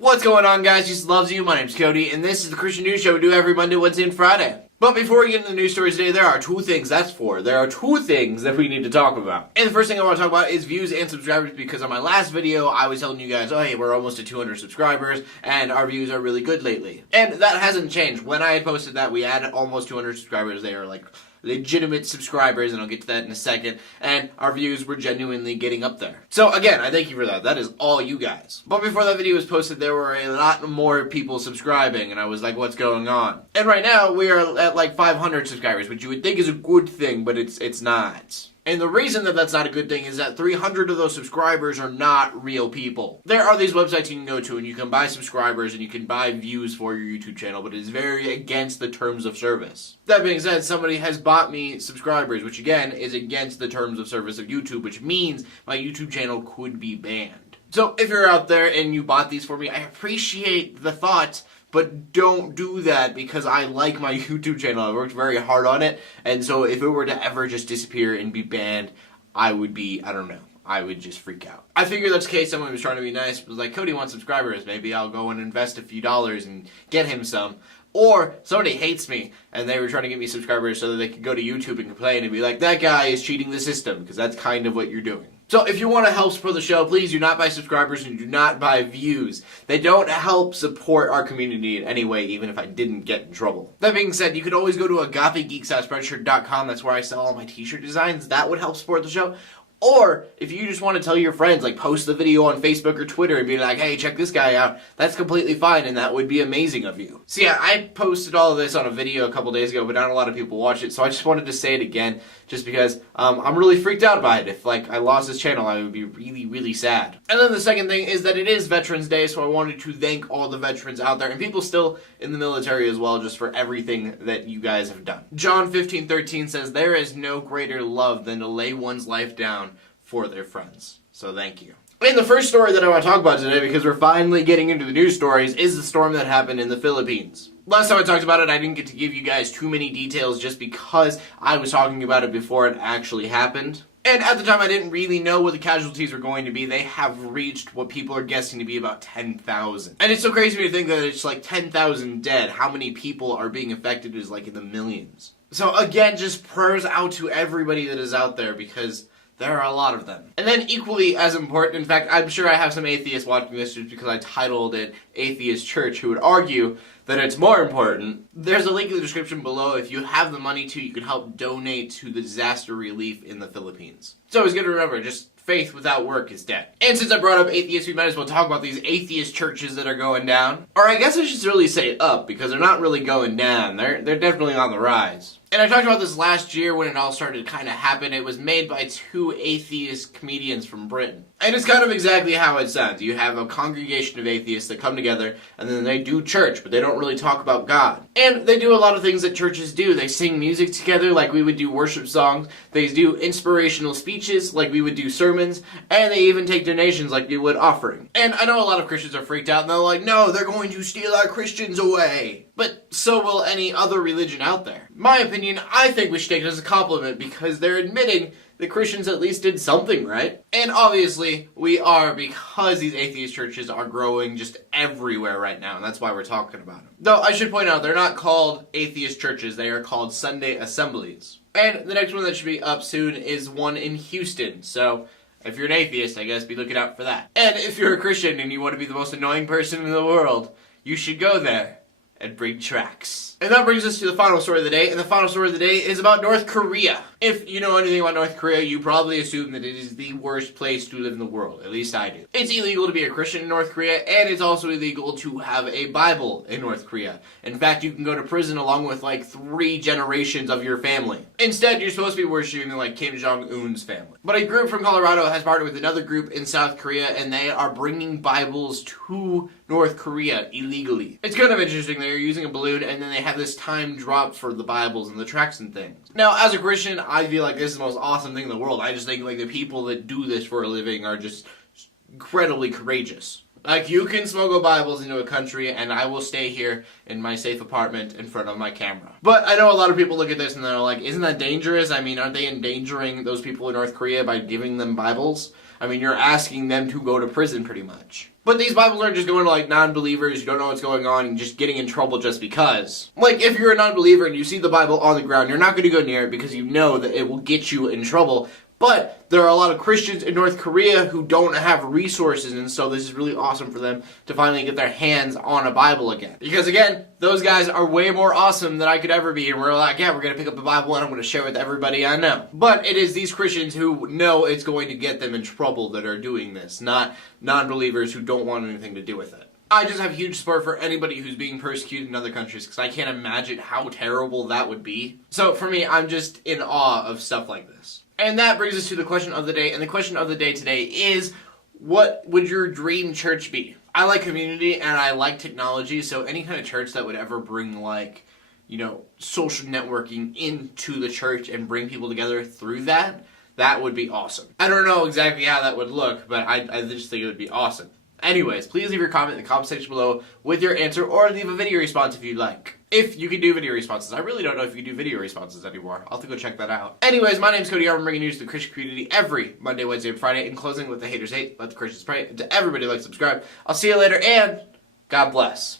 What's going on, guys? Jesus loves you. My name's Cody, and this is the Christian News Show we do every Monday, Wednesday, and Friday. But before we get into the news stories today, there are two things that we need to talk about. And the first thing I want to talk about is views and subscribers, because on my last video, I was telling you guys, oh hey, we're almost at 200 subscribers, and our views are really good lately. And that hasn't changed. When I had posted that, we had almost 200 subscribers. They are like legitimate subscribers, and I'll get to that in a second, and our views were genuinely getting up there. So again, I thank you for that. That is all you guys. But before that video was posted, there were a lot more people subscribing, and I was like, what's going on? And right now, we are at like 500 subscribers, which you would think is a good thing, but it's not. And the reason that that's not a good thing is that 300 of those subscribers are not real people. There are these websites you can go to and you can buy subscribers and you can buy views for your YouTube channel, but it is very against the terms of service. That being said, somebody has bought me subscribers, which again is against the terms of service of YouTube, which means my YouTube channel could be banned. So if you're out there and you bought these for me, I appreciate the thought, but don't do that, because I like my YouTube channel. I worked very hard on it, and so if it were to ever just disappear and be banned, I would be, I don't know, I would just freak out. I figured that's the case. Someone was trying to be nice, was like, Cody wants subscribers, maybe I'll go and invest a few dollars and get him some. Or somebody hates me and they were trying to get me subscribers so that they could go to YouTube and complain and be like, that guy is cheating the system, because that's kind of what you're doing. So if you want to help support the show, please do not buy subscribers and do not buy views. They don't help support our community in any way, even if I didn't get in trouble. That being said, you could always go to agapegeeks.spreadshirt.com. That's where I sell all my t-shirt designs. That would help support the show. Or, if you just want to tell your friends, like post the video on Facebook or Twitter and be like, hey, check this guy out, that's completely fine, and that would be amazing of you. So yeah, I posted all of this on a video a couple days ago, but not a lot of people watched it, so I just wanted to say it again, just because I'm really freaked out by it. If I lost this channel, I would be really, really sad. And then the second thing is that it is Veterans Day, so I wanted to thank all the veterans out there, and people still in the military as well, just for everything that you guys have done. John 15:13 says, there is no greater love than to lay one's life down for their friends. So thank you. And the first story that I want to talk about today, because we're finally getting into the news stories, is the storm that happened in the Philippines. Last time I talked about it, I didn't get to give you guys too many details just because I was talking about it before it actually happened. And at the time, I didn't really know what the casualties were going to be. They have reached what people are guessing to be about 10,000. And it's so crazy to think that it's like 10,000 dead. How many people are being affected is like in the millions. So again, just prayers out to everybody that is out there, because there are a lot of them. And then equally as important, in fact, I'm sure I have some atheists watching this just because I titled it Athiest Church, who would argue that it's more important. There's a link in the description below. If you have the money to, you can help donate to the disaster relief in the Philippines. It's always good to remember, just faith without work is dead. And since I brought up atheists, we might as well talk about these atheist churches that are going down. Or I guess I should really say up, because they're not really going down. They're definitely on the rise. And I talked about this last year when it all started to kind of happen. It was made by two atheist comedians from Britain. And it's kind of exactly how it sounds. You have a congregation of atheists that come together, and then they do church, but they don't really talk about God. And they do a lot of things that churches do. They sing music together like we would do worship songs. They do inspirational speeches like we would do sermons. And they even take donations like we would offering. And I know a lot of Christians are freaked out, and they're like, no, they're going to steal our Christians away. But so will any other religion out there. My opinion, I think we should take it as a compliment, because they're admitting that Christians at least did something right. And obviously, we are, because these atheist churches are growing just everywhere right now, and that's why we're talking about them. Though I should point out, they're not called atheist churches, they are called Sunday assemblies. And the next one that should be up soon is one in Houston, so if you're an atheist, I guess be looking out for that. And if you're a Christian and you want to be the most annoying person in the world, you should go there and bring tracks. And that brings us to the final story of the day, and the final story of the day is about North Korea. If you know anything about North Korea, you probably assume that it is the worst place to live in the world. At least I do. It's illegal to be a Christian in North Korea, and it's also illegal to have a Bible in North Korea. In fact, you can go to prison along with like 3 generations of your family. Instead, you're supposed to be worshiping like Kim Jong-un's family. But a group from Colorado has partnered with another group in South Korea, and they are bringing Bibles to North Korea illegally. It's kind of interesting. They're using a balloon, and then they have this time drop for the Bibles and the tracts and things. Now, as a Christian, I feel like this is the most awesome thing in the world. I just think like the people that do this for a living are just incredibly courageous. Like, you can smuggle Bibles into a country, and I will stay here in my safe apartment in front of my camera. But I know a lot of people look at this and they're like, isn't that dangerous? I mean, aren't they endangering those people in North Korea by giving them Bibles? I mean, you're asking them to go to prison pretty much. But these Bibles aren't just going to like non-believers who don't know what's going on and just getting in trouble just because. Like, if you're a non-believer and you see the Bible on the ground, you're not going to go near it because you know that it will get you in trouble. But there are a lot of Christians in North Korea who don't have resources, and so this is really awesome for them to finally get their hands on a Bible again. Because again, those guys are way more awesome than I could ever be, and we're like, yeah, we're going to pick up the Bible and I'm going to share it with everybody I know. But it is these Christians who know it's going to get them in trouble that are doing this, not non-believers who don't want anything to do with it. I just have huge support for anybody who's being persecuted in other countries because I can't imagine how terrible that would be. So for me, I'm just in awe of stuff like this. And that brings us to the question of the day. And the question of the day today is, what would your dream church be? I like community and I like technology, so any kind of church that would ever bring like, you know, social networking into the church and bring people together through that, that would be awesome. I don't know exactly how that would look, but I just think it would be awesome. Anyways, please leave your comment in the comment section below with your answer, or leave a video response if you'd like. If you can do video responses. I really don't know if you can do video responses anymore. I'll have to go check that out. Anyways, my name's Cody. I'm bringing news to the Christian community every Monday, Wednesday, and Friday. In closing, let the haters hate, let the Christians pray, and to everybody like, subscribe. I'll see you later, and God bless.